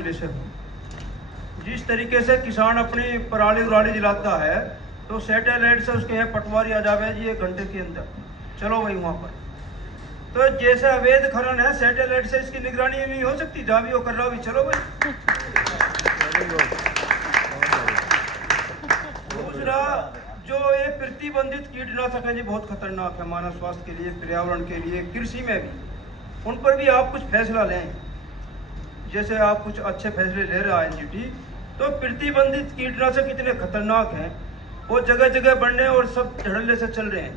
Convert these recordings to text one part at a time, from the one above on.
जिले से हूँ। जिस तरीके से किसान अपनी पराली उराली जलाता है तो सैटेलाइट से उसके यहाँ पटवारी आ जावे जी 1 घंटे के अंदर, चलो भाई वहाँ पर। तो जैसे अवैध खनन है सैटेलाइट से इसकी निगरानी नहीं हो सकती, जहाँ भी वो कर रहा हो भी चलो भाई। दूसरा जो ये प्रतिबंधित कीटनाशक है जी बहुत खतरनाक है मानव स्वास्थ्य के लिए, पर्यावरण के लिए, कृषि में भी। उन पर भी आप कुछ फैसला लें, जैसे आप कुछ अच्छे फैसले ले रहा है एनजीटी। तो प्रतिबंधित कीटनाशक इतने खतरनाक हैं, वो जगह जगह बढ़ने और सब धड़ल्ले से चल रहे हैं,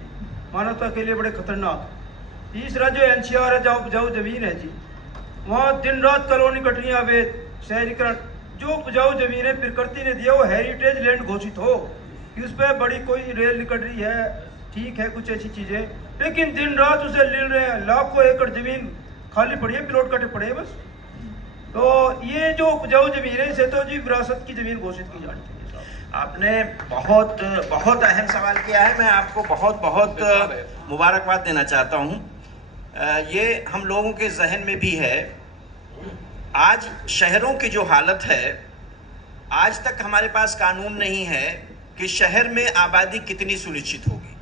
मानवता के लिए बड़े खतरनाक। तीसरा जो एनसीआर है, जहाँ उपजाऊ जमीन है जी, वहाँ दिन रात कॉलोनी कटनियाँ अवैध शहरीकरण। जो उपजाऊ जमीन है प्रकृति ने दिया वो हेरिटेज लैंड घोषित हो कि उस पर बड़ी कोई रेल निकल रही है, ठीक है कुछ ऐसी चीज़ें, लेकिन दिन रात उसे ले रहे हैं। लाखों एकड़ जमीन खाली पड़ी है, प्लॉट कटे पड़े हैं बस। तो ये जो उपजाऊ जमीन है इसे तो जी विरासत की जमीन घोषित की जानी चाहिए। आपने बहुत बहुत अहम सवाल किया है, मैं आपको बहुत बहुत मुबारकबाद देना चाहता हूँ। ये हम लोगों के जहन में भी है। आज शहरों की जो हालत है, आज तक हमारे पास कानून नहीं है कि शहर में आबादी कितनी सुनिश्चित होगी।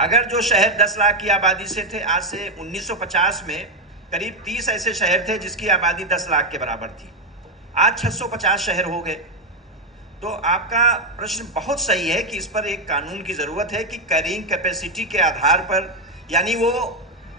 अगर जो शहर 10 लाख की आबादी से थे, आज से 1950 में करीब 30 ऐसे शहर थे जिसकी आबादी 10 लाख के बराबर थी। आज 650 शहर हो गए। तो आपका प्रश्न बहुत सही है कि इस पर एक कानून की ज़रूरत है कि कैरिंग कैपेसिटी के आधार पर, यानी वो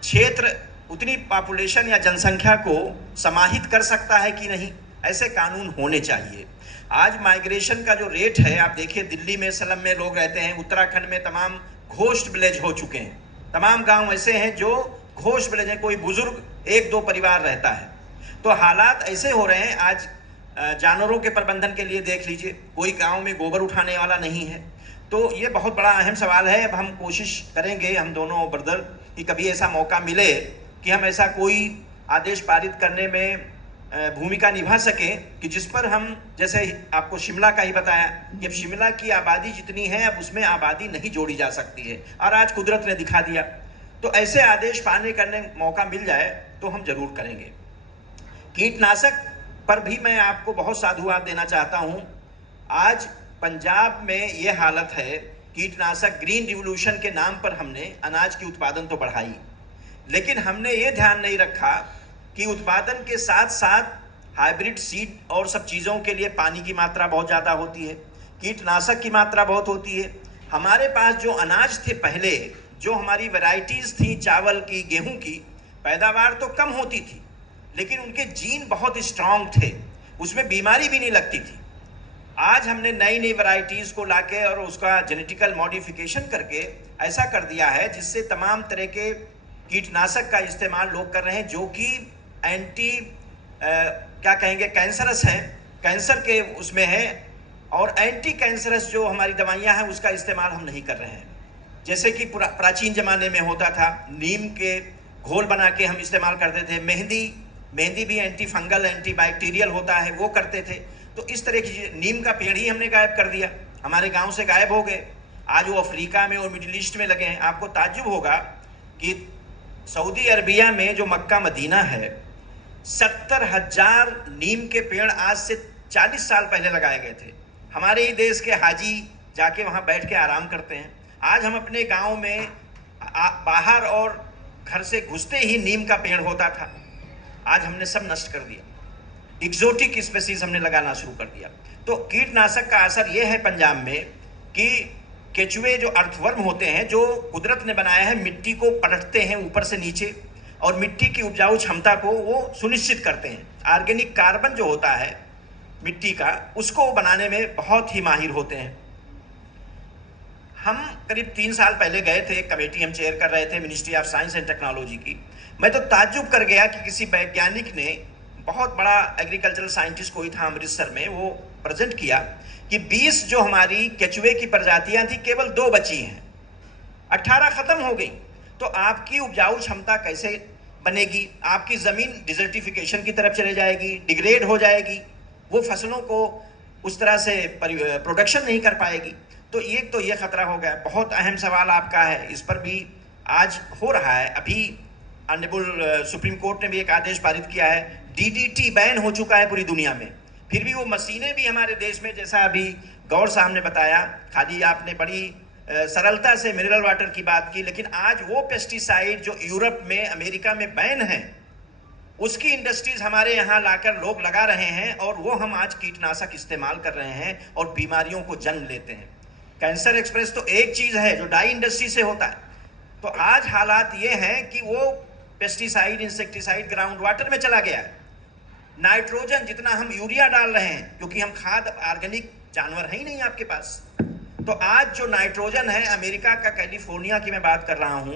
क्षेत्र उतनी पॉपुलेशन या जनसंख्या को समाहित कर सकता है कि नहीं, ऐसे कानून होने चाहिए। आज माइग्रेशन का जो रेट है, आप देखिए दिल्ली में स्लम में लोग रहते हैं, उत्तराखंड में तमाम घोस्ट विलेज हो चुके हैं, तमाम गांव ऐसे हैं जो घोस्ट विलेज हैं, कोई बुजुर्ग 1-2 परिवार रहता है। तो हालात ऐसे हो रहे हैं। आज जानवरों के प्रबंधन के लिए देख लीजिए, कोई गांव में गोबर उठाने वाला नहीं है। तो ये बहुत बड़ा अहम सवाल है। अब हम कोशिश करेंगे, हम दोनों ब्रदर, कि कभी ऐसा मौका मिले कि हम ऐसा कोई आदेश पारित करने में भूमिका निभा सकें कि जिस पर हम, जैसे आपको शिमला का ही बताया कि अब शिमला की आबादी जितनी है अब उसमें आबादी नहीं जोड़ी जा सकती है, और आज कुदरत ने दिखा दिया। तो ऐसे आदेश पाने करने मौका मिल जाए तो हम जरूर करेंगे। कीटनाशक पर भी मैं आपको बहुत साधुवाद देना चाहता हूँ। आज पंजाब में ये हालत है, कीटनाशक ग्रीन रिवोल्यूशन के नाम पर हमने अनाज की उत्पादन तो बढ़ाई, लेकिन हमने ये ध्यान नहीं रखा कि उत्पादन के साथ साथ हाइब्रिड सीड और सब चीज़ों के लिए पानी की मात्रा बहुत ज़्यादा होती है, कीटनाशक की मात्रा बहुत होती है। हमारे पास जो अनाज थे पहले, जो हमारी वैरायटीज़ थी चावल की, गेहूं की, पैदावार तो कम होती थी लेकिन उनके जीन बहुत स्ट्रांग थे, उसमें बीमारी भी नहीं लगती थी। आज हमने नई नई वैरायटीज़ को लाके और उसका जेनेटिकल मॉडिफिकेशन करके ऐसा कर दिया है जिससे तमाम तरह के कीटनाशक का इस्तेमाल लोग कर रहे हैं जो कि एंटी क्या कहेंगे कैंसरस हैं, कैंसर के उसमें है, और एंटी कैंसरस जो हमारी दवाइयां हैं उसका इस्तेमाल हम नहीं कर रहे हैं। जैसे कि प्राचीन ज़माने में होता था, नीम के घोल बना के हम इस्तेमाल करते थे, मेहंदी भी एंटी फंगल एंटी बैक्टीरियल होता है, वो करते थे। तो इस तरह की नीम का पेड़ ही हमने गायब कर दिया, हमारे गांव से गायब हो गए। आज वो अफ्रीका में और मिडिल ईस्ट में लगे हैं। आपको ताज्जुब होगा कि सऊदी अरबिया में जो मक्का मदीना है, 70,000 नीम के पेड़ आज से 40 साल पहले लगाए गए थे। हमारे ही देश के हाजी जाके वहाँ बैठ के आराम करते हैं। आज हम अपने गांव में बाहर और घर से घुसते ही नीम का पेड़ होता था, आज हमने सब नष्ट कर दिया। एक्सोटिक स्पेसीज हमने लगाना शुरू कर दिया। तो कीटनाशक का असर यह है पंजाब में कि केचुए जो अर्थवर्म होते हैं, जो कुदरत ने बनाया है, मिट्टी को पलटते हैं ऊपर से नीचे और मिट्टी की उपजाऊ क्षमता को वो सुनिश्चित करते हैं। ऑर्गेनिक कार्बन जो होता है मिट्टी का, उसको बनाने में बहुत ही माहिर होते हैं। हम करीब 3 साल पहले गए थे, एक कमेटी हम चेयर कर रहे थे ministry of science and technology की। मैं तो ताज्जुब कर गया कि किसी वैज्ञानिक ने, बहुत बड़ा एग्रीकल्चरल साइंटिस्ट कोई था अमृतसर में, वो प्रेजेंट किया कि 20 जो हमारी केचुए की प्रजातियां थी केवल 2 बची हैं, 18 खत्म हो गई। तो आपकी उपजाऊ क्षमता कैसे बनेगी? आपकी ज़मीन डिजर्टिफिकेशन की तरफ चले जाएगी, डिग्रेड हो जाएगी, वो फसलों को उस तरह से प्रोडक्शन नहीं कर पाएगी। तो एक तो ये खतरा हो गया। बहुत अहम सवाल आपका है, इस पर भी आज हो रहा है। अभी ऑनरेबल सुप्रीम कोर्ट ने भी एक आदेश पारित किया है, डीडीटी बैन हो चुका है पूरी दुनिया में, फिर भी वो मशीनें भी हमारे देश में, जैसा अभी गौर साहब ने बताया, खाली आपने बड़ी सरलता से मिनरल वाटर की बात की, लेकिन आज वो पेस्टिसाइड जो यूरोप में, अमेरिका में बैन है, उसकी इंडस्ट्रीज हमारे यहाँ लाकर लोग लगा रहे हैं और वो हम आज कीटनाशक इस्तेमाल कर रहे हैं और बीमारियों को जन्म लेते हैं। कैंसर एक्सप्रेस तो एक चीज है जो डाई इंडस्ट्री से होता है। तो आज हालात ये हैं कि वो पेस्टिसाइड, इंसेक्टिसाइड ग्राउंड वाटर में चला गया है। नाइट्रोजन जितना हम यूरिया डाल रहे हैं, क्योंकि हम खाद ऑर्गेनिक जानवर है ही नहीं आपके पास, तो आज जो नाइट्रोजन है, अमेरिका का कैलिफोर्निया की मैं बात कर रहा हूं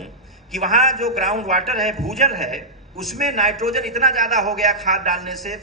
कि वहां जो ग्राउंड वाटर है, भूजल है, उसमें नाइट्रोजन इतना ज्यादा हो गया खाद डालने से।